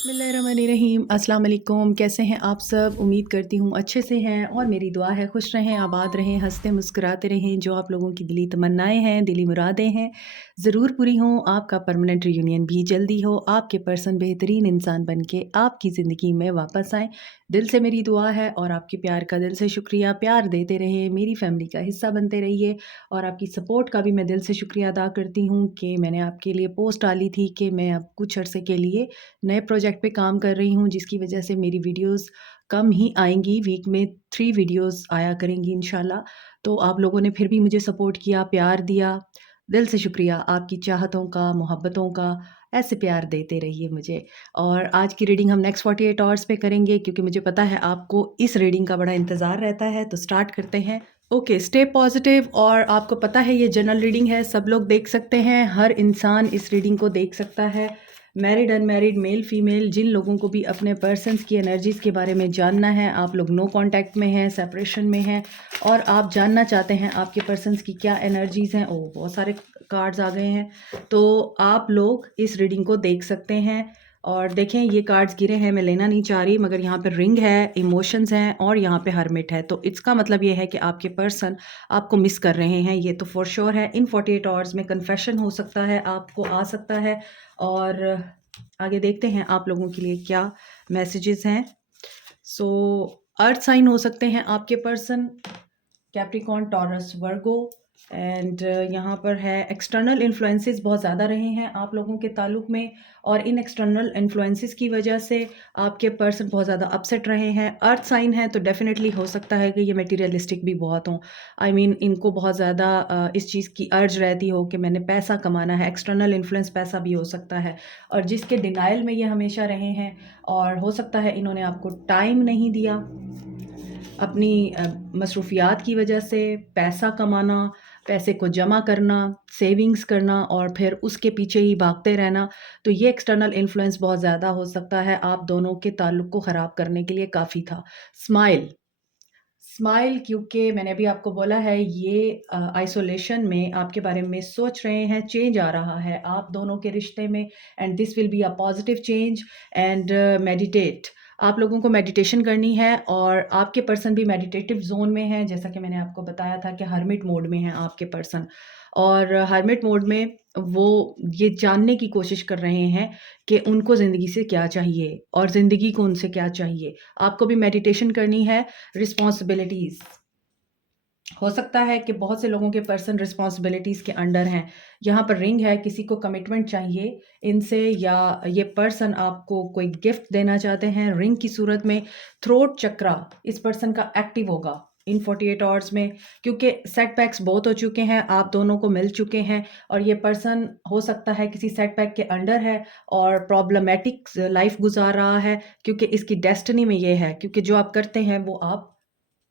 बिस्मिल्लाहिर्रहमानिर्रहीम। अस्सलाम वालेकुम। कैसे हैं आप सब? उम्मीद करती हूँ अच्छे से हैं और मेरी दुआ है खुश रहें, आबाद रहें, हंसते मुस्कुराते रहें। जो आप लोगों की दिली तमन्नाएं हैं, दिली मुरादें हैं, ज़रूर पूरी हों। आपका परमानेंट रियूनियन भी जल्दी हो। आपके पर्सन बेहतरीन इंसान बन के आपकी ज़िंदगी में वापस आएँ, दिल से मेरी दुआ है। और आपके प्यार का दिल से शुक्रिया। प्यार देते रहिए, मेरी फैमिली का हिस्सा बनते रहिए। और आपकी सपोर्ट का भी मैं दिल से शुक्रिया अदा करती हूँ कि मैंने आपके लिए पोस्ट डाली थी कि मैं अब कुछ अरसे के लिए नए प्रोजेक्ट पे काम कर रही हूँ, जिसकी वजह से मेरी वीडियोस कम ही आएंगी। वीक में 3 वीडियोस आया करेंगी इंशाल्लाह। तो आप लोगों ने फिर भी मुझे सपोर्ट किया, प्यार दिया, दिल से शुक्रिया। आपकी चाहतों का, मोहब्बतों का ऐसे प्यार देते रहिए मुझे। और आज की रीडिंग हम नेक्स्ट 48 आवर्स पे करेंगे, क्योंकि मुझे पता है आपको इस रीडिंग का बड़ा इंतज़ार रहता है। तो स्टार्ट करते हैं। Okay, stay positive. और आपको पता है ये जनरल रीडिंग है, सब लोग देख सकते हैं, हर इंसान इस रीडिंग को देख सकता है। मैरिड, अनमैरिड, मेल, फीमेल, जिन लोगों को भी अपने पर्सन्स की एनर्जीज़ के बारे में जानना है, आप लोग नो कांटेक्ट में हैं, सेपरेशन में हैं और आप जानना चाहते हैं आपके पर्सन्स की क्या एनर्जीज़ हैं। ओह, बहुत सारे कार्ड्स आ गए हैं। तो आप लोग इस रीडिंग को देख सकते हैं। और देखें, ये कार्ड्स गिरे हैं, मैं लेना नहीं चाह रही, मगर यहाँ पे रिंग है, इमोशंस हैं और यहाँ पे हर्मिट है। तो इसका मतलब ये है कि आपके पर्सन आपको मिस कर रहे हैं, ये तो फॉर श्योर है। इन 48 आवर्स में कन्फेशन हो सकता है, आपको आ सकता है। और आगे देखते हैं आप लोगों के लिए क्या मैसेजेस हैं। सो अर्थ साइन हो सकते हैं आपके person, Capricorn, taurus, Virgo. And यहाँ पर है एक्सटर्नल इन्फ्लुएंसेस बहुत ज़्यादा रहे हैं आप लोगों के ताल्लुक में, और इन एक्सटर्नल इन्फ्लुएंसेस की वजह से आपके पर्सन बहुत ज़्यादा अपसेट रहे हैं। अर्थ साइन है तो डेफिनेटली हो सकता है कि ये मटेरियलिस्टिक भी बहुत हों। आई मीन इनको बहुत ज़्यादा इस चीज़ की अर्ज रहती हो कि मैंने पैसा कमाना है। एक्सटर्नल इन्फ्लुएंस पैसा भी हो सकता है, और जिसके डिनाइल में ये हमेशा रहे हैं। और हो सकता है इन्होंने आपको टाइम नहीं दिया, अपनी मसरूफियात की वजह से पैसा कमाना, पैसे को जमा करना, सेविंग्स करना और फिर उसके पीछे ही भागते रहना। तो ये एक्सटर्नल इन्फ्लुएंस बहुत ज़्यादा हो सकता है, आप दोनों के ताल्लुक को ख़राब करने के लिए काफ़ी था। स्माइल, स्माइल, क्योंकि मैंने अभी आपको बोला है ये आइसोलेशन में आपके बारे में सोच रहे हैं, चेंज आ रहा है आप दोनों के रिश्ते में, and this will be a positive change. And meditate, आप लोगों को मेडिटेशन करनी है, और आपके पर्सन भी मेडिटेटिव जोन में है, जैसा कि मैंने आपको बताया था कि हर्मिट मोड में है आपके पर्सन। और हर्मिट मोड में वो ये जानने की कोशिश कर रहे हैं कि उनको ज़िंदगी से क्या चाहिए और ज़िंदगी को उनसे क्या चाहिए। आपको भी मेडिटेशन करनी है। रिस्पॉन्सिबिलिटीज़, हो सकता है कि बहुत से लोगों के पर्सन रिस्पॉन्सिबिलिटीज़ के अंडर हैं। यहाँ पर रिंग है, किसी को कमिटमेंट चाहिए इनसे, या ये पर्सन आपको कोई गिफ्ट देना चाहते हैं रिंग की सूरत में। थ्रोट चक्रा इस पर्सन का एक्टिव होगा इन 48 आवर्स में, क्योंकि सेटबैक्स बहुत हो चुके हैं, आप दोनों को मिल चुके हैं। और ये पर्सन हो सकता है किसी सेटबैक के अंडर है और प्रॉब्लमेटिक लाइफ गुजार रहा है, क्योंकि इसकी डेस्टिनी में ये है, क्योंकि जो आप करते हैं वो आप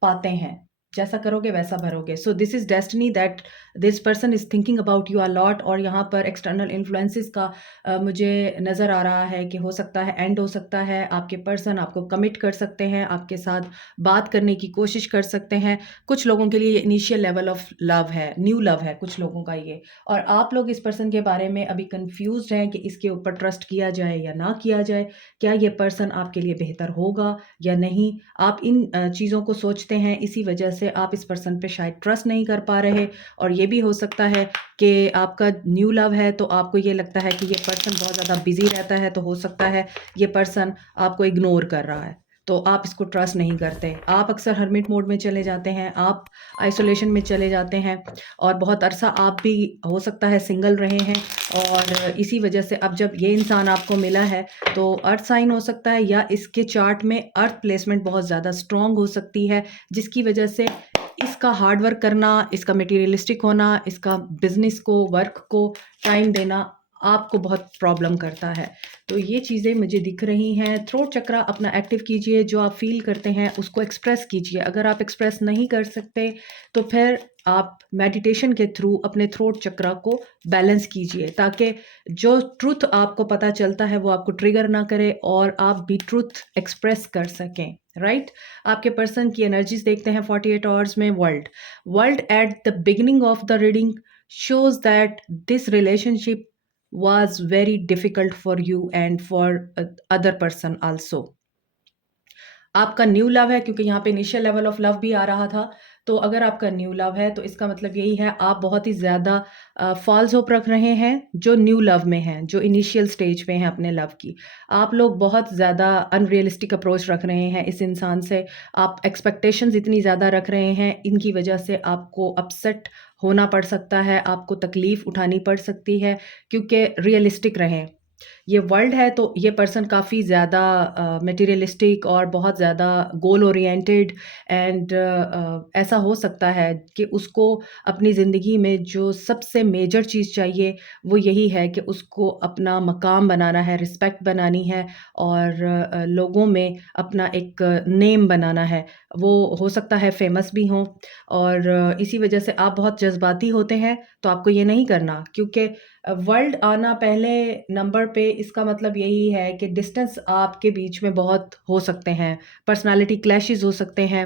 पाते हैं, जैसा करोगे वैसा भरोगे। So this is destiny that this person is thinking about you a lot. और यहाँ पर एक्सटर्नल इन्फ्लुएंसेस का मुझे नज़र आ रहा है कि हो सकता है एंड हो सकता है, आपके पर्सन आपको कमिट कर सकते हैं, आपके साथ बात करने की कोशिश कर सकते हैं। कुछ लोगों के लिए ये इनिशियल लेवल ऑफ लव है, न्यू लव है कुछ लोगों का ये। और आप लोग इस पर्सन के बारे में अभी कंफ्यूज हैं कि इसके ऊपर ट्रस्ट किया जाए या ना किया जाए, क्या ये पर्सन आपके लिए बेहतर होगा या नहीं। आप इन चीज़ों को सोचते हैं, इसी वजह से आप इस पर्सन पे शायद ट्रस्ट नहीं कर पा रहे। और ये भी हो सकता है कि आपका न्यू लव है तो आपको ये लगता है कि ये पर्सन बहुत ज़्यादा बिजी रहता है, तो हो सकता है ये पर्सन आपको इग्नोर कर रहा है, तो आप इसको ट्रस्ट नहीं करते। आप अक्सर हर्मिट मोड में चले जाते हैं, आप आइसोलेशन में चले जाते हैं, और बहुत अरसा आप भी हो सकता है सिंगल रहे हैं। और इसी वजह से अब जब ये इंसान आपको मिला है तो अर्थ साइन हो सकता है, या इसके चार्ट में अर्थ प्लेसमेंट बहुत ज़्यादा स्ट्रॉन्ग हो सकती है, जिसकी वजह से इसका हार्ड वर्क करना, इसका मटेरियलिस्टिक होना, इसका बिजनेस को, वर्क को टाइम देना आपको बहुत प्रॉब्लम करता है। तो ये चीज़ें मुझे दिख रही हैं। थ्रोट चक्रा अपना एक्टिव कीजिए, जो आप फील करते हैं उसको एक्सप्रेस कीजिए। अगर आप एक्सप्रेस नहीं कर सकते तो फिर आप मेडिटेशन के थ्रू अपने थ्रोट चक्रा को बैलेंस कीजिए, ताकि जो ट्रुथ आपको पता चलता है वो आपको ट्रिगर ना करे और आप भी ट्रुथ एक्सप्रेस कर सकें। राइट, आपके पर्सन की एनर्जीज देखते हैं 48 आवर्स में। World at the beginning of the reading shows that this relationship was very difficult for you and for other person also. आपका न्यू लव है क्योंकि यहाँ पे इनिशियल लेवल ऑफ लव भी आ रहा था। तो अगर आपका न्यू लव है तो इसका मतलब यही है आप बहुत ही ज़्यादा फ़ॉल्स होप रख रहे हैं जो न्यू लव में हैं, जो इनिशियल स्टेज पे हैं अपने लव की। आप लोग बहुत ज़्यादा अनरियलिस्टिक अप्रोच रख रहे हैं इस इंसान से। आप एक्सपेक्टेशंस इतनी ज़्यादा रख रहे हैं, इनकी वजह से आपको अपसेट होना पड़ सकता है, आपको तकलीफ़ उठानी पड़ सकती है क्योंकि रियलिस्टिक रहें। ये वर्ल्ड है तो ये पर्सन काफ़ी ज़्यादा मटेरियलिस्टिक और बहुत ज़्यादा गोल ओरिएंटेड एंड ऐसा हो सकता है कि उसको अपनी ज़िंदगी में जो सबसे मेजर चीज़ चाहिए वो यही है कि उसको अपना मकाम बनाना है, रिस्पेक्ट बनानी है और लोगों में अपना एक नेम बनाना है। वो हो सकता है फेमस भी हों और इसी वजह से आप बहुत जज़्बाती होते हैं, तो आपको ये नहीं करना क्योंकि वर्ल्ड आना पहले नंबर पे इसका मतलब यही है कि डिस्टेंस आपके बीच में बहुत हो सकते हैं, पर्सनैलिटी क्लैशेज़ हो सकते हैं,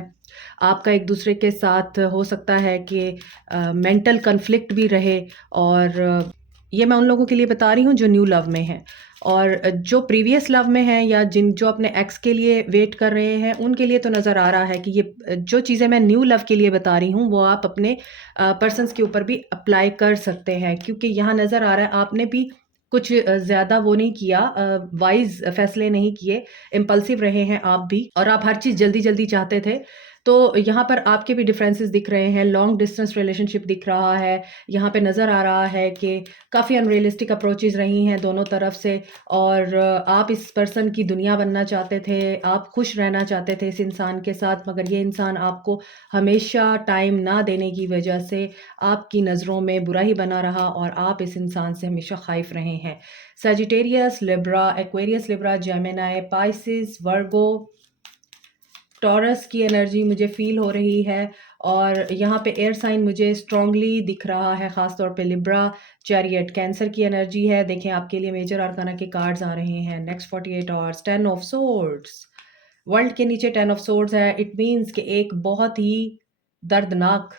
आपका एक दूसरे के साथ हो सकता है कि मेंटल कॉन्फ्लिक्ट भी रहे और ये मैं उन लोगों के लिए बता रही हूँ जो न्यू लव में हैं और जो प्रीवियस लव में हैं या जो अपने एक्स के लिए वेट कर रहे हैं उनके लिए तो नज़र आ रहा है कि ये जो चीज़ें मैं न्यू लव के लिए बता रही हूँ वो आप अपने पर्सन्स के ऊपर भी अप्लाई कर सकते हैं क्योंकि यहाँ नज़र आ रहा है आपने भी कुछ ज़्यादा वो नहीं किया, वाइज फैसले नहीं किए, इम्पल्सिव रहे हैं आप भी और आप हर चीज़ जल्दी जल्दी चाहते थे। तो यहाँ पर आपके भी डिफरेंसेस दिख रहे हैं, लॉन्ग डिस्टेंस रिलेशनशिप दिख रहा है, यहाँ पे नज़र आ रहा है कि काफ़ी अनरियलिस्टिक अप्रोचेज़ रही हैं दोनों तरफ से और आप इस पर्सन की दुनिया बनना चाहते थे, आप खुश रहना चाहते थे इस इंसान के साथ मगर ये इंसान आपको हमेशा टाइम ना देने की वजह से आपकी नज़रों में बुरा ही बना रहा और आप इस इंसान से हमेशा ख़ाइफ़ रहे हैं। Sagittarius, Libra, Aquarius Libra, Gemini, Pisces, Virgo, Taurus की एनर्जी मुझे फ़ील हो रही है और यहाँ पे एयर साइन मुझे स्ट्रॉन्गली दिख रहा है, ख़ास तौर पे लिब्रा, चैरियट कैंसर की एनर्जी है। देखें आपके लिए मेजर आर्काना के कार्ड्स आ रहे हैं। Next 48 hours, 10 of swords, world के नीचे 10 ऑफ सोर्ड्स है। इट मीन्स कि एक बहुत ही दर्दनाक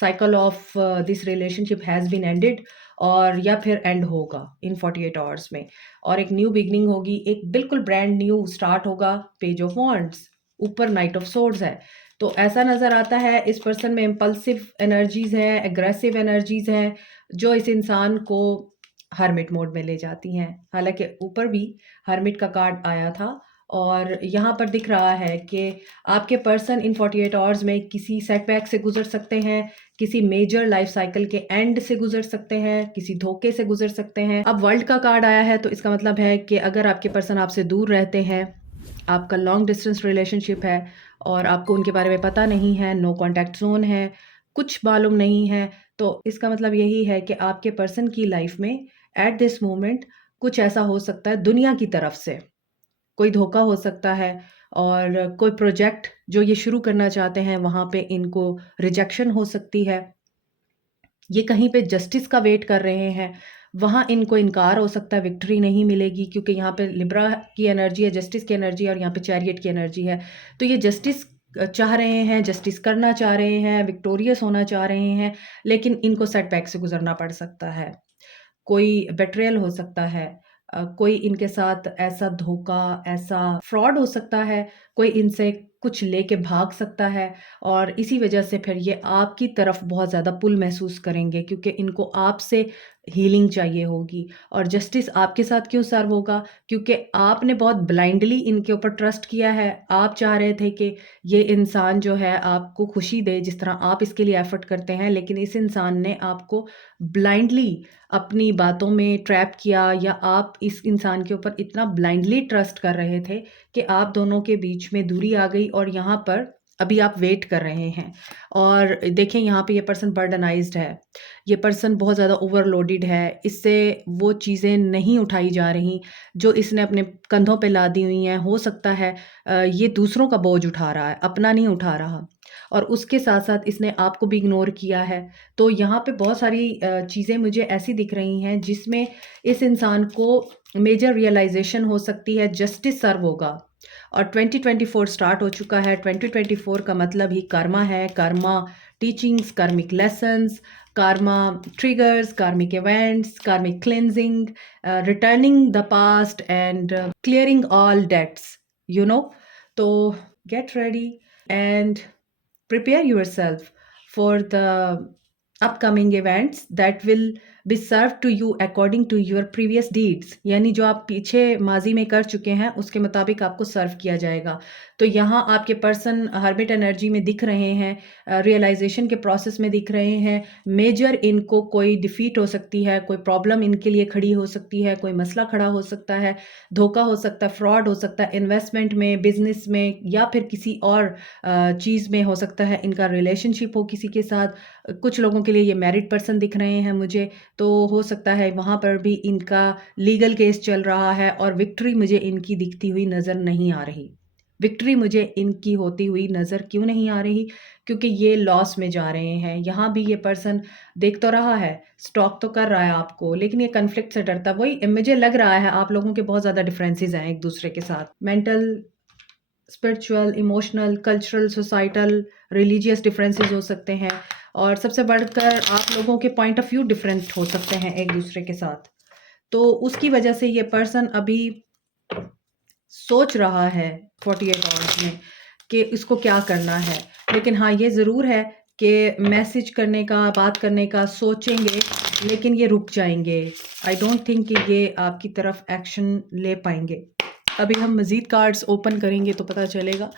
cycle of this relationship has been ended और या फिर एंड होगा इन 48 आवर्स में और एक न्यू बिगनिंग होगी, एक बिल्कुल ब्रांड न्यू स्टार्ट होगा। पेज ऑफ वॉन्ड्स, ऊपर नाइट ऑफ सोर्ड्स है। तो ऐसा नज़र आता है इस पर्सन में इम्पल्सिव एनर्जीज़ हैं, एग्रेसिव एनर्जीज़ हैं जो इस इंसान को हर्मिट मोड में ले जाती हैं। हालांकि ऊपर भी हर्मिट का कार्ड आया था और यहाँ पर दिख रहा है कि आपके पर्सन इन 48 आवर्स में किसी सेटबैक से गुजर सकते हैं, किसी मेजर लाइफ साइकिल के एंड से गुजर सकते हैं, किसी धोखे से गुजर सकते हैं। अब वर्ल्ड का कार्ड आया है तो इसका मतलब है कि अगर आपके पर्सन आपसे दूर रहते हैं, आपका लॉन्ग डिस्टेंस रिलेशनशिप है और आपको उनके बारे में पता नहीं है, नो कॉन्टैक्ट ज़ोन है, कुछ मालूम नहीं है, तो इसका मतलब यही है कि आपके पर्सन की लाइफ में एट दिस मोमेंट कुछ ऐसा हो सकता है दुनिया की तरफ से, कोई धोखा हो सकता है और कोई प्रोजेक्ट जो ये शुरू करना चाहते हैं वहाँ पे इनको रिजेक्शन हो सकती है। ये कहीं पे जस्टिस का वेट कर रहे हैं, वहाँ इनको इनकार हो सकता है, विक्ट्री नहीं मिलेगी क्योंकि यहाँ पे लिब्रा की एनर्जी है, जस्टिस की एनर्जी है और यहाँ पे चैरियट की एनर्जी है। तो ये जस्टिस चाह रहे हैं, जस्टिस करना चाह रहे हैं, विक्टोरियस होना चाह रहे हैं, लेकिन इनको सेटबैक से गुज़रना पड़ सकता है। कोई बेट्रेयल हो सकता है, कोई इनके साथ ऐसा धोखा, ऐसा फ्रॉड हो सकता है, कोई इनसे कुछ लेके भाग सकता है और इसी वजह से फिर ये आपकी तरफ बहुत ज़्यादा पुल महसूस करेंगे क्योंकि इनको आपसे हीलिंग चाहिए होगी और जस्टिस आपके साथ क्यों सर्व होगा? क्योंकि आपने बहुत ब्लाइंडली इनके ऊपर ट्रस्ट किया है। आप चाह रहे थे कि ये इंसान जो है आपको खुशी दे जिस तरह आप इसके लिए एफ़र्ट करते हैं, लेकिन इस इंसान ने आपको ब्लाइंडली अपनी बातों में ट्रैप किया या आप इस इंसान के ऊपर इतना ब्लाइंडली ट्रस्ट कर रहे थे कि आप दोनों के बीच में दूरी आ गई और यहाँ पर अभी आप वेट कर रहे हैं और देखें यहाँ पे ये पर्सन बर्डनाइज्ड है, ये पर्सन बहुत ज़्यादा ओवरलोडेड है, इससे वो चीज़ें नहीं उठाई जा रही जो इसने अपने कंधों पे लादी हुई हैं। हो सकता है ये दूसरों का बोझ उठा रहा है, अपना नहीं उठा रहा और उसके साथ-साथ इसने आपको भी इग्नोर किया है। तो यहाँ पे बहुत सारी चीज़ें मुझे ऐसी दिख रही हैं जिसमें इस इंसान को मेजर रियलाइजेशन हो सकती है, जस्टिस सर्व होगा। और 2024 स्टार्ट हो चुका है। 2024 का मतलब ही कर्मा है। कर्मा टीचिंग्स, कार्मिक lessons, karma triggers, karmic events, karmic cleansing, returning the past and clearing all debts, you know. So get ready and prepare yourself for the upcoming events that will be served to you according to your previous deeds। यानी जो आप पीछे माजी में कर चुके हैं उसके मुताबिक आपको सर्व किया जाएगा। तो यहाँ आपके पर्सन हर्मिट एनर्जी में दिख रहे हैं, रियलाइजेशन के प्रोसेस में दिख रहे हैं। मेजर इनको कोई डिफीट हो सकती है, कोई प्रॉब्लम इनके लिए खड़ी हो सकती है, कोई मसला खड़ा हो सकता है, धोखा हो सकता है, फ्रॉड हो सकता है, इन्वेस्टमेंट में, बिजनेस में, या फिर किसी और चीज़ में हो सकता है। इनका रिलेशनशिप हो किसी के साथ। कुछ लोगों के लिए ये मैरिड पर्सन दिख रहे हैं मुझे, तो हो सकता है वहाँ पर भी इनका लीगल केस चल रहा है और विक्ट्री मुझे इनकी दिखती हुई नज़र नहीं आ रही। विक्ट्री मुझे इनकी होती हुई नज़र क्यों नहीं आ रही? क्योंकि ये लॉस में जा रहे हैं। यहाँ भी ये पर्सन देख तो रहा है, स्टॉक तो कर रहा है आपको, लेकिन ये कॉन्फ्लिक्ट से डरता। वही मुझे लग रहा है आप लोगों के बहुत ज़्यादा डिफरेंसेस हैं एक दूसरे के साथ। Mental, spiritual, emotional, cultural, societal, religious differences हो सकते हैं। और सबसे बढ़कर आप लोगों के पॉइंट ऑफ व्यू डिफरेंट हो सकते हैं एक दूसरे के साथ। तो उसकी वजह से ये पर्सन अभी सोच रहा है 48 आवर्स में कि इसको क्या करना है। लेकिन हाँ, ये ज़रूर है कि मैसेज करने का, बात करने का सोचेंगे, लेकिन ये रुक जाएंगे। आई डोंट थिंक कि ये आपकी तरफ एक्शन ले पाएंगे। अभी हम मज़ीद कार्ड्स ओपन करेंगे तो पता चलेगा,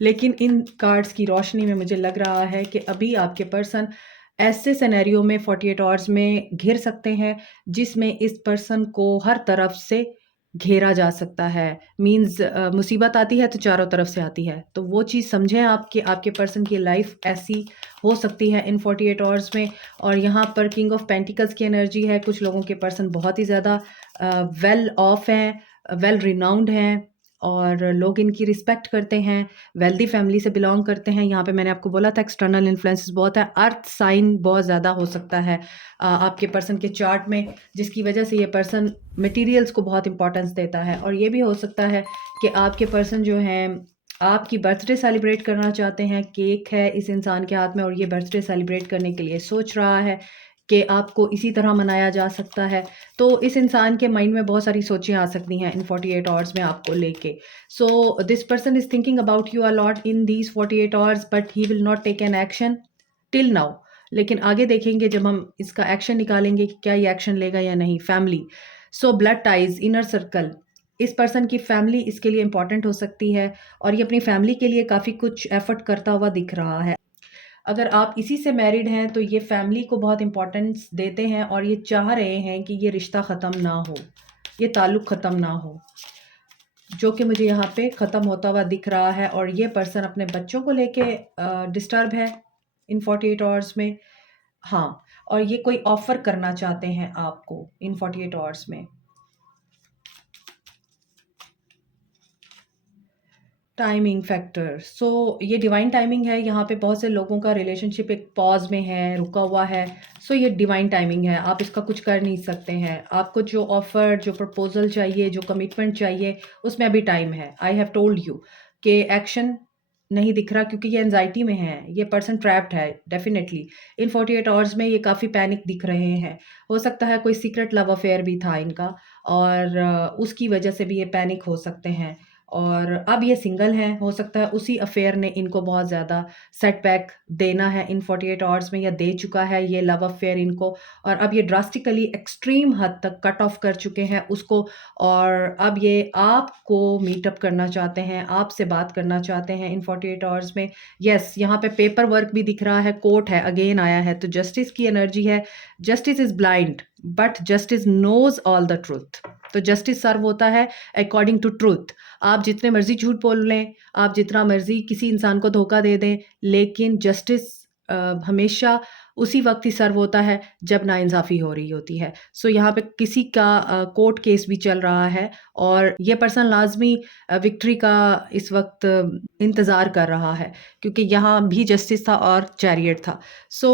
लेकिन इन कार्ड्स की रोशनी में मुझे लग रहा है कि अभी आपके पर्सन ऐसे सिनेरियो में 48 आवर्स में घिर सकते हैं जिसमें इस पर्सन को हर तरफ से घेरा जा सकता है। मीन्स मुसीबत आती है तो चारों तरफ से आती है। तो वो चीज़ समझें आप कि आपके पर्सन की लाइफ ऐसी हो सकती है इन 48 आवर्स में। और यहाँ पर किंग ऑफ पेंटिकल्स की एनर्जी है। कुछ लोगों के पर्सन बहुत ही ज़्यादा वेल ऑफ हैं, वेल रिनाउंड हैं और लोग इनकी रिस्पेक्ट करते हैं, वेल्दी फैमिली से बिलोंग करते हैं। यहाँ पे मैंने आपको बोला था एक्सटर्नल इन्फ्लुएंसेस बहुत है। अर्थ साइन बहुत ज़्यादा हो सकता है आपके पर्सन के चार्ट में, जिसकी वजह से ये पर्सन मटेरियल्स को बहुत इंपॉर्टेंस देता है। और ये भी हो सकता है कि आपके पर्सन जो हैं आपकी बर्थडे सेलिब्रेट करना चाहते हैं। केक है इस इंसान के हाथ में और ये बर्थडे सेलिब्रेट करने के लिए सोच रहा है कि आपको इसी तरह मनाया जा सकता है। तो इस इंसान के माइंड में बहुत सारी सोचें आ सकती हैं इन 48 आवर्स में आपको लेके। So this person is thinking about you a lot in these 48 hours, but he will not take an action till now. लेकिन आगे देखेंगे जब हम इसका एक्शन निकालेंगे कि क्या ये एक्शन लेगा या नहीं। Family, so blood ties, inner circle, इस पर्सन की फैमिली इसके लिए इंपॉर्टेंट हो सकती है और ये अपनी फैमिली के लिए काफ़ी कुछ एफर्ट करता हुआ दिख रहा है। अगर आप इसी से मैरिड हैं तो ये फैमिली को बहुत इम्पोर्टेंस देते हैं और ये चाह रहे हैं कि ये रिश्ता ख़त्म ना हो, ये ताल्लुक़ ख़त्म ना हो, जो कि मुझे यहाँ पे ख़त्म होता हुआ दिख रहा है। और ये पर्सन अपने बच्चों को लेके डिस्टर्ब है इन 48 आवर्स में। हाँ, और ये कोई ऑफ़र करना चाहते हैं आपको इन 48 आवर्स में। टाइमिंग फैक्टर, सो ये डिवाइन टाइमिंग है। यहाँ पे बहुत से लोगों का रिलेशनशिप एक पॉज में है, रुका हुआ है। सो ये डिवाइन टाइमिंग है, आप इसका कुछ कर नहीं सकते हैं। आपको जो ऑफ़र, जो प्रपोजल चाहिए, जो कमिटमेंट चाहिए, उसमें अभी टाइम है। आई हैव टोल्ड यू कि एक्शन नहीं दिख रहा क्योंकि ये एंजाइटी में है, ये पर्सन ट्रैप्ड है। डेफिनेटली इन 48 आवर्स में ये काफ़ी पैनिक दिख रहे हैं। हो सकता है कोई सीक्रेट लव अफेयर भी था इनका और उसकी वजह से भी ये पैनिक हो सकते हैं। और अब ये सिंगल हैं, हो सकता है उसी अफेयर ने इनको बहुत ज़्यादा सेटबैक देना है इन 48 आवर्स में, या दे चुका है ये लव अफेयर इनको। और अब ये ड्रास्टिकली एक्सट्रीम हद तक कट ऑफ कर चुके हैं उसको और अब ये आपको मीटअप करना चाहते हैं, आपसे बात करना चाहते हैं इन 48 आवर्स में। यस, यहाँ पे पेपर वर्क भी दिख रहा है, कोर्ट है, अगेन आया है, तो जस्टिस की एनर्जी है। Justice is blind but justice knows all the truth. तो जस्टिस सर्व होता है अकॉर्डिंग टू ट्रुथ। आप जितने मर्जी झूठ बोल लें, आप जितना मर्जी किसी इंसान को धोखा दे दें, लेकिन जस्टिस हमेशा उसी वक़्त ही सर्व होता है जब नाइंसाफ़ी हो रही होती है। सो यहाँ पे किसी का कोर्ट केस भी चल रहा है और ये पर्सन लाज़मी विक्ट्री का इस वक़्त इंतज़ार कर रहा है, क्योंकि यहाँ भी जस्टिस था और चैरियट था। सो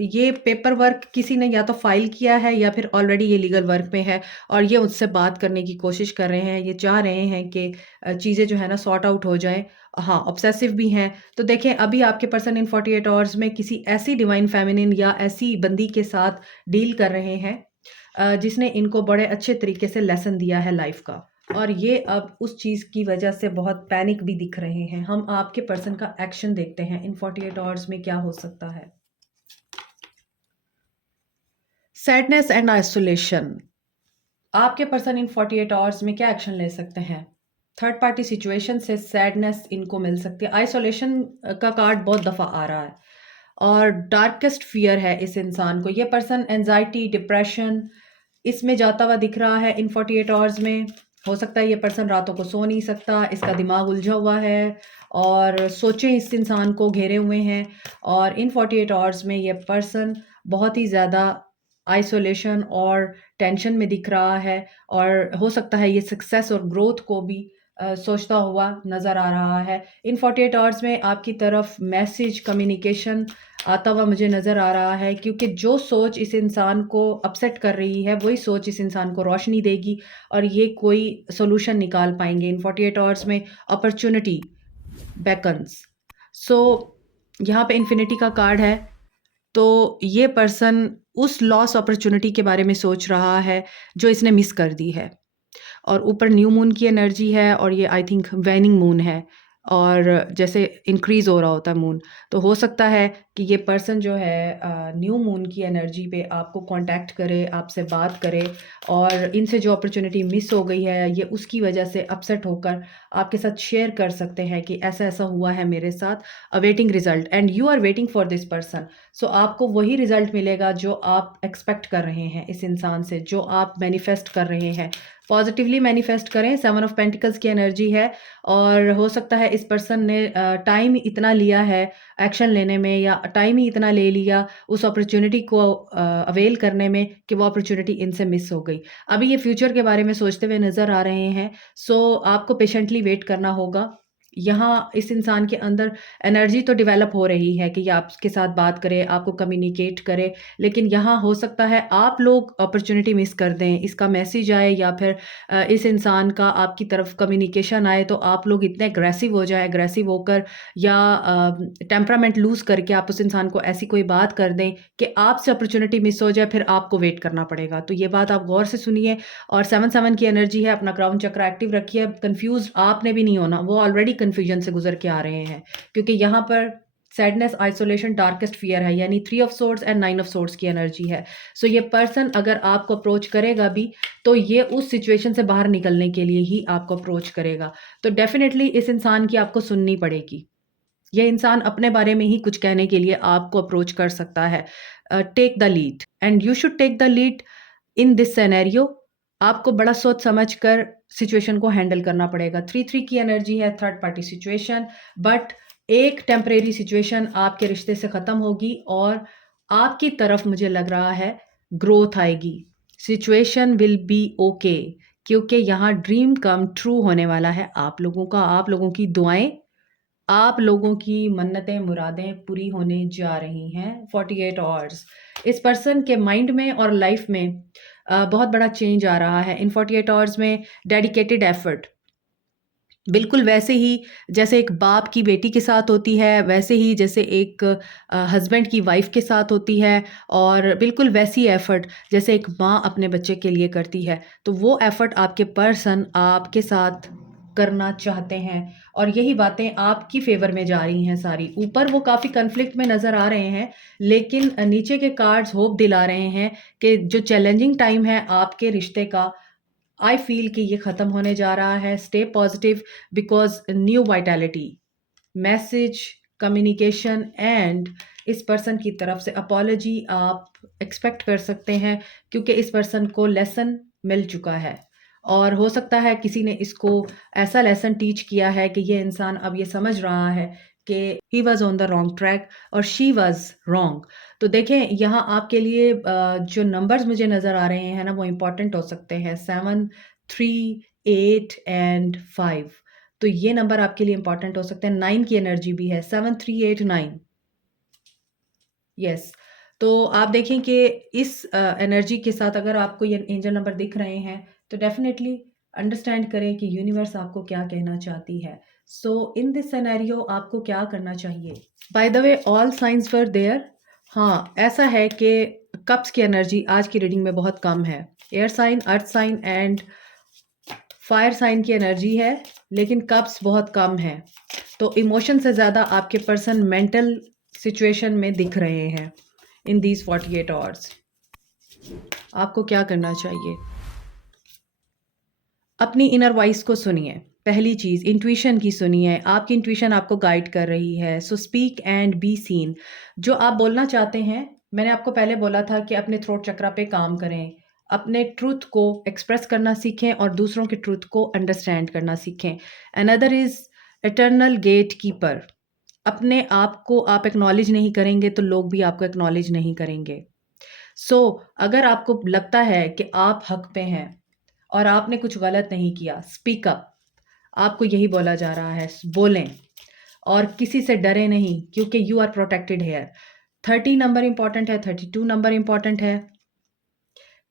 ये पेपर वर्क किसी ने या तो फ़ाइल किया है या फिर ऑलरेडी ये लीगल वर्क में है और ये मुझसे बात करने की कोशिश कर रहे हैं। ये चाह रहे हैं कि चीज़ें जो है ना सॉर्ट आउट हो जाएँ। हाँ, ऑब्सेसिव भी हैं। तो देखें, अभी आपके पर्सन इन 48 आवर्स में किसी ऐसी डिवाइन फेमिनिन या ऐसी बंदी के साथ डील कर रहे हैं जिसने इनको बड़े अच्छे तरीके से लेसन दिया है लाइफ का, और ये अब उस चीज़ की वजह से बहुत पैनिक भी दिख रहे हैं। हम आपके पर्सन का एक्शन देखते हैं इन 48 आवर्स में क्या हो सकता है। Sadness and isolation. आपके पर्सन इन 48 आवर्स में क्या एक्शन ले सकते हैं? थर्ड पार्टी सिचुएशन से सैडनेस इनको मिल सकती है। आइसोलेशन का कार्ड बहुत दफ़ा आ रहा है और डार्केस्ट फियर है इस इंसान को। ये पर्सन एंजाइटी, डिप्रेशन इसमें जाता हुआ दिख रहा है इन 48 आवर्स में। हो सकता है ये पर्सन रातों को सो नहीं सकता, इसका दिमाग उलझा हुआ है और सोचें इस इंसान को घेरे हुए हैं, और इन 48 आवर्स में ये पर्सन बहुत ही ज़्यादा आइसोलेशन और टेंशन में दिख रहा है, और हो सकता है ये सक्सेस और ग्रोथ को भी सोचता हुआ नज़र आ रहा है। इन 48 आवर्स में आपकी तरफ मैसेज, कम्युनिकेशन आता हुआ मुझे नज़र आ रहा है, क्योंकि जो सोच इस इंसान को अपसेट कर रही है वही सोच इस इंसान को रोशनी देगी और ये कोई सॉल्यूशन निकाल पाएंगे। इन 48 आवर्स में अपॉर्चुनिटी बेकन्स। सो यहाँ पे इन्फिनिटी का कार्ड है, तो ये पर्सन उस लॉस अपॉर्चुनिटी के बारे में सोच रहा है जो इसने मिस कर दी है, और ऊपर न्यू मून की एनर्जी है और ये आई थिंक वैनिंग मून है, और जैसे इंक्रीज़ हो रहा होता है मून, तो हो सकता है कि ये पर्सन जो है न्यू मून की एनर्जी पे आपको कांटेक्ट करे, आपसे बात करे, और इनसे जो अपॉर्चुनिटी मिस हो गई है ये उसकी वजह से अपसेट होकर आपके साथ शेयर कर सकते हैं कि ऐसा ऐसा हुआ है मेरे साथ, awaiting result and you are waiting for this person. So आपको वही रिजल्ट मिलेगा जो आप एक्सपेक्ट कर रहे हैं इस इंसान से, जो आप मैनिफेस्ट कर रहे हैं। पॉजिटिवली मैनिफेस्ट करें। 7 ऑफ पेंटिकल्स की एनर्जी है, और हो सकता है इस पर्सन ने टाइम इतना लिया है एक्शन लेने में, या टाइम ही इतना ले लिया उस अपॉर्चुनिटी को अवेल करने में कि वो अपॉर्चुनिटी इनसे मिस हो गई। अभी ये फ्यूचर के बारे में सोचते हुए नज़र आ रहे हैं, सो आपको पेशेंटली वेट करना होगा। यहाँ इस इंसान के अंदर एनर्जी तो डेवलप हो रही है कि ये आपके साथ बात करे, आपको कम्युनिकेट करे, लेकिन यहाँ हो सकता है आप लोग अपॉर्चुनिटी मिस कर दें, इसका मैसेज आए या फिर इस इंसान का आपकी तरफ कम्युनिकेशन आए तो आप लोग इतने एग्रेसिव हो जाएँ, एग्रेसिव होकर या टेम्परामेंट लूज़ करके आप उस इंसान को ऐसी कोई बात कर दें कि आपसे अपॉर्चुनिटी मिस हो जाए, फिर आपको वेट करना पड़ेगा। तो ये बात आप गौर से सुनिए। और 7-7 की एनर्जी है, अपना क्राउन चक्र एक्टिव रखिए। कन्फ्यूज़ आपने भी नहीं होना, वो ऑलरेडी कन्फ्यूजन से गुज़र के आ रहे हैं, क्योंकि यहाँ पर सैडनेस, आइसोलेशन, डार्केस्ट फियर है, यानी 3 of swords and 9 of swords की एनर्जी है। सो ये पर्सन अगर आपको अप्रोच करेगा भी तो ये उस सिचुएशन से बाहर निकलने के लिए ही आपको अप्रोच करेगा। तो डेफिनेटली इस इंसान की आपको सुननी पड़ेगी। ये इंसान अपने बारे में ही कुछ कहने के लिए आपको अप्रोच कर सकता है। Take the lead and you should take the lead in this scenario. आपको बड़ा सोच समझ कर सिचुएशन को हैंडल करना पड़ेगा। 3-3 की एनर्जी है, थर्ड पार्टी सिचुएशन, बट एक टेम्परेरी सिचुएशन आपके रिश्ते से ख़त्म होगी और आपकी तरफ मुझे लग रहा है ग्रोथ आएगी। सिचुएशन विल बी ओके, क्योंकि यहाँ ड्रीम कम ट्रू होने वाला है आप लोगों का। आप लोगों की दुआएं, आप लोगों की मन्नतें, मुरादें पूरी होने जा रही हैं 48 आवर्स। इस पर्सन के माइंड में और लाइफ में बहुत बड़ा चेंज आ रहा है इन 48 आवर्स में। डेडिकेटेड एफर्ट, बिल्कुल वैसे ही जैसे एक बाप की बेटी के साथ होती है, वैसे ही जैसे एक हस्बैंड की वाइफ के साथ होती है, और बिल्कुल वैसी एफ़र्ट जैसे एक माँ अपने बच्चे के लिए करती है। तो वो एफ़र्ट आपके पर्सन आपके साथ करना चाहते हैं, और यही बातें आपकी फ़ेवर में जा रही हैं सारी। ऊपर वो काफ़ी कॉन्फ्लिक्ट में नज़र आ रहे हैं, लेकिन नीचे के कार्ड्स होप दिला रहे हैं कि जो चैलेंजिंग टाइम है आपके रिश्ते का, आई फील कि ये ख़त्म होने जा रहा है। Stay positive, because new vitality, message, communication and इस पर्सन की तरफ से अपॉलजी आप एक्सपेक्ट कर सकते हैं, क्योंकि इस पर्सन को लेसन मिल चुका है, और हो सकता है किसी ने इसको ऐसा लेसन टीच किया है कि ये इंसान अब ये समझ रहा है कि he was on the wrong track और शी वाज रॉन्ग। तो देखें यहाँ आपके लिए जो नंबर्स मुझे नज़र आ रहे हैं ना वो इम्पॉर्टेंट हो सकते हैं, 7, 3, 8 एंड 5। तो ये नंबर आपके लिए इम्पॉर्टेंट हो सकते हैं। 9 की एनर्जी भी है, 7, 3, 8, 9। यस, तो आप देखें कि इस एनर्जी के साथ अगर आपको ये एंजल नंबर दिख रहे हैं तो डेफिनेटली अंडरस्टैंड करें कि यूनिवर्स आपको क्या कहना चाहती है। सो इन दिस सिनेरियो आपको क्या करना चाहिए? By the way all science were there. हाँ, ऐसा है कि कप्स की एनर्जी आज की रीडिंग में बहुत कम है। Air sign, earth sign and fire sign की एनर्जी है, लेकिन कप्स बहुत कम है। तो इमोशन से ज़्यादा आपके पर्सन मेंटल सिचुएशन में दिख रहे हैं इन दीज 48 आवर्स। आपको क्या करना चाहिए? अपनी इनर वॉइस को सुनिए। पहली चीज़ इंट्यूशन की सुनिए, आपकी इंट्यूशन आपको गाइड कर रही है। So speak and be seen. जो आप बोलना चाहते हैं, मैंने आपको पहले बोला था कि अपने थ्रोट चक्रा पे काम करें, अपने ट्रूथ को एक्सप्रेस करना सीखें और दूसरों के ट्रूथ को अंडरस्टैंड करना सीखें। Another is eternal gate keeper. अपने आप को आप एक्नॉलेज नहीं करेंगे तो लोग भी आपको एक्नॉलेज नहीं करेंगे। सो अगर आपको लगता है कि आप हक पे हैं और आपने कुछ गलत नहीं किया, स्पीक अप। आपको यही बोला जा रहा है, बोलें और किसी से डरे नहीं, क्योंकि you are protected here. 30 number important है, 32 नंबर इंपॉर्टेंट है।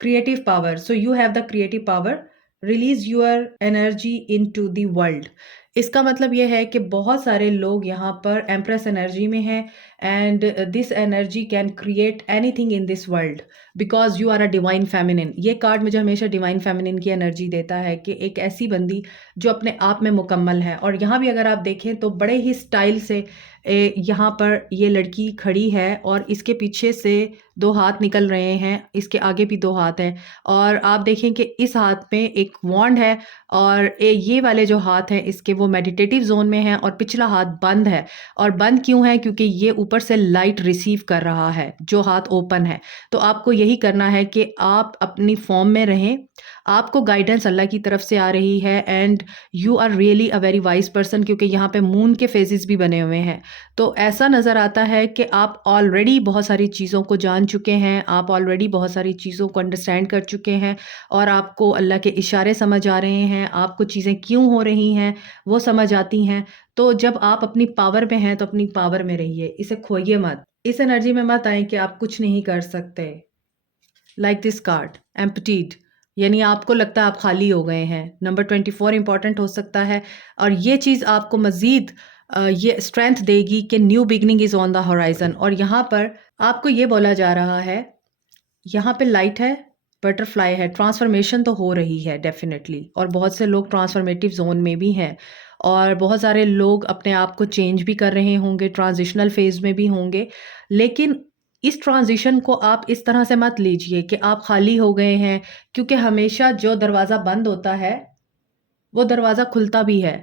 Creative power, so you have the creative power, release your energy into the world. इसका मतलब यह है कि बहुत सारे लोग यहाँ पर एम्प्रेस एनर्जी में हैं and this energy can create anything in this world because you are a divine feminine. ये कार्ड मुझे हमेशा डिवाइन फेमिनिन की एनर्जी देता है कि एक ऐसी बंदी जो अपने आप में मुकम्मल है। और यहाँ भी अगर आप देखें तो बड़े ही स्टाइल से यहाँ पर ये लड़की खड़ी है और इसके पीछे से 2 हाथ निकल रहे हैं, इसके आगे भी 2 हाथ हैं और आप देखें कि इस हाथ में एक वॉन्ड है और ये वाले जो हाथ हैं इसके वो मेडिटेटिव जोन में हैं और पिछला हाथ बंद है। और बंद क्यों है? क्योंकि ये ऊपर से लाइट रिसीव कर रहा है, जो हाथ ओपन है। तो आपको यही करना है कि आप अपनी फॉर्म में रहें। आपको गाइडेंस अल्लाह की तरफ से आ रही है and you are really a very wise person, क्योंकि यहाँ पे मून के फेजेस भी बने हुए हैं। तो ऐसा नज़र आता है कि आप ऑलरेडी बहुत सारी चीज़ों को जान चुके हैं, आप ऑलरेडी बहुत सारी चीज़ों को अंडरस्टैंड कर चुके हैं और आपको अल्लाह के इशारे समझ आ रहे हैं, आपको चीज़ें क्यों हो रही हैं वो समझ आती हैं। तो जब आप अपनी पावर में हैं तो अपनी पावर में रहिए, इसे खोइए मत। इस एनर्जी में मत आए कि आप कुछ नहीं कर सकते। लाइक दिस कार्ड एम्प्टीड, यानी आपको लगता है आप खाली हो गए हैं। नंबर 24 इंपॉर्टेंट हो सकता है और ये चीज़ आपको मज़ीद ये स्ट्रेंथ देगी कि new beginning is on the horizon. और यहाँ पर आपको ये बोला जा रहा है, यहाँ पे लाइट है, बटरफ्लाई है, ट्रांसफॉर्मेशन तो हो रही है डेफिनेटली और बहुत से लोग ट्रांसफॉर्मेटिव जोन में भी हैं और बहुत सारे लोग अपने आप को चेंज भी कर रहे होंगे, ट्रांजिशनल फेज में भी होंगे। लेकिन इस ट्रांजिशन को आप इस तरह से मत लीजिए कि आप खाली हो गए हैं, क्योंकि हमेशा जो दरवाज़ा बंद होता है वो दरवाज़ा खुलता भी है।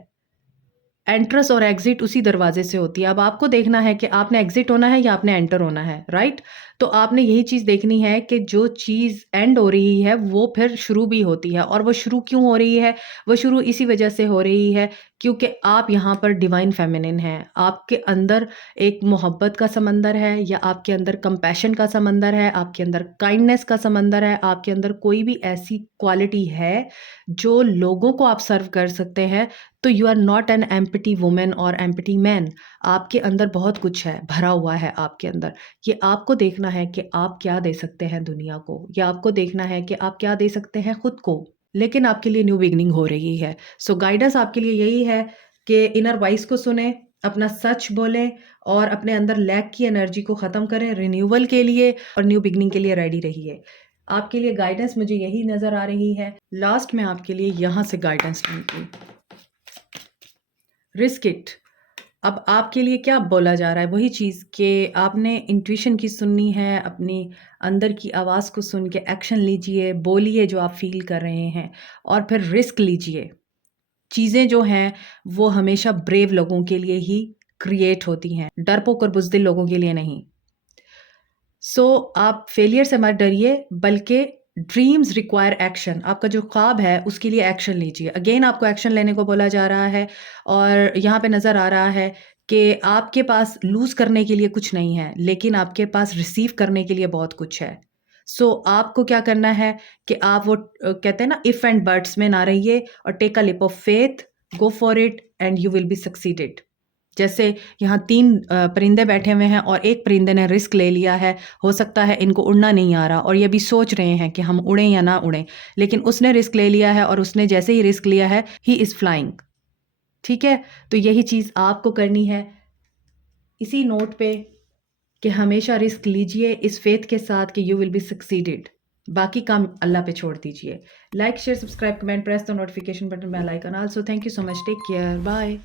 एंट्रेंस और एग्जिट उसी दरवाजे से होती है। अब आपको देखना है कि आपने एग्जिट होना है या आपने एंटर होना है, राइट? तो आपने यही चीज़ देखनी है कि जो चीज़ एंड हो रही है वो फिर शुरू भी होती है। और वो शुरू क्यों हो रही है? वो शुरू इसी वजह से हो रही है क्योंकि आप यहाँ पर डिवाइन फेमिनिन हैं। आपके अंदर एक मोहब्बत का समंदर है या आपके अंदर कंपैशन का समंदर है, आपके अंदर काइंडनेस का समंदर है, आपके अंदर कोई भी ऐसी क्वालिटी है जो लोगों को आप सर्व कर सकते हैं। तो you are not an empty woman और एम्प्टी मैन। आपके अंदर बहुत कुछ है, भरा हुआ है आपके अंदर। ये आपको देखना है कि आप क्या दे सकते हैं दुनिया को, या आपको देखना है कि आप क्या दे सकते हैं खुद को। लेकिन आपके लिए न्यू बिगनिंग हो रही है। सो गाइडेंस आपके लिए यही है कि इनर वॉइस को सुने, अपना सच बोलें और अपने अंदर लैक की एनर्जी को ख़त्म करें रिन्यूअल के लिए और न्यू बिगनिंग के लिए रेडी रहिए। आपके लिए गाइडेंस मुझे यही नज़र आ रही है। लास्ट में आपके लिए यहाँ से गाइडेंस लूँगी। Risk it. अब आपके लिए क्या बोला जा रहा है? वही चीज़ कि आपने इंट्यूशन की सुननी है, अपनी अंदर की आवाज़ को सुन के एक्शन लीजिए, बोलिए जो आप फ़ील कर रहे हैं और फिर रिस्क लीजिए। चीज़ें जो हैं वो हमेशा ब्रेव लोगों के लिए ही क्रिएट होती हैं, डरपोक और बुज़दिल लोगों के लिए नहीं। सो आप फेलियर से मत डरिए, बल्कि ड्रीम्स रिक्वायर एक्शन। आपका जो ख्वाब है उसके लिए एक्शन लीजिए। अगेन आपको एक्शन लेने को बोला जा रहा है और यहाँ पे नज़र आ रहा है कि आपके पास लूज़ करने के लिए कुछ नहीं है, लेकिन आपके पास रिसीव करने के लिए बहुत कुछ है। सो आपको क्या करना है कि आप वो कहते हैं ना इफ एंड बट्स में ना रहिए और take a leap of faith, go for it and you will be succeeded. जैसे यहाँ 3 परिंदे बैठे हुए हैं और एक परिंदे ने रिस्क ले लिया है। हो सकता है इनको उड़ना नहीं आ रहा और ये भी सोच रहे हैं कि हम उड़ें या ना उड़ें। लेकिन उसने रिस्क ले लिया है और उसने जैसे ही रिस्क लिया है, ही इज़ फ्लाइंग। ठीक है? तो यही चीज़ आपको करनी है इसी नोट पे कि हमेशा रिस्क लीजिए इस फ़ेथ के साथ कि यू विल बी सक्सीडेड। बाकी काम अल्लाह पे छोड़ दीजिए। Like, share, subscribe, comment, press the notification button, bell icon. Also thank you so much. Take care. Bye.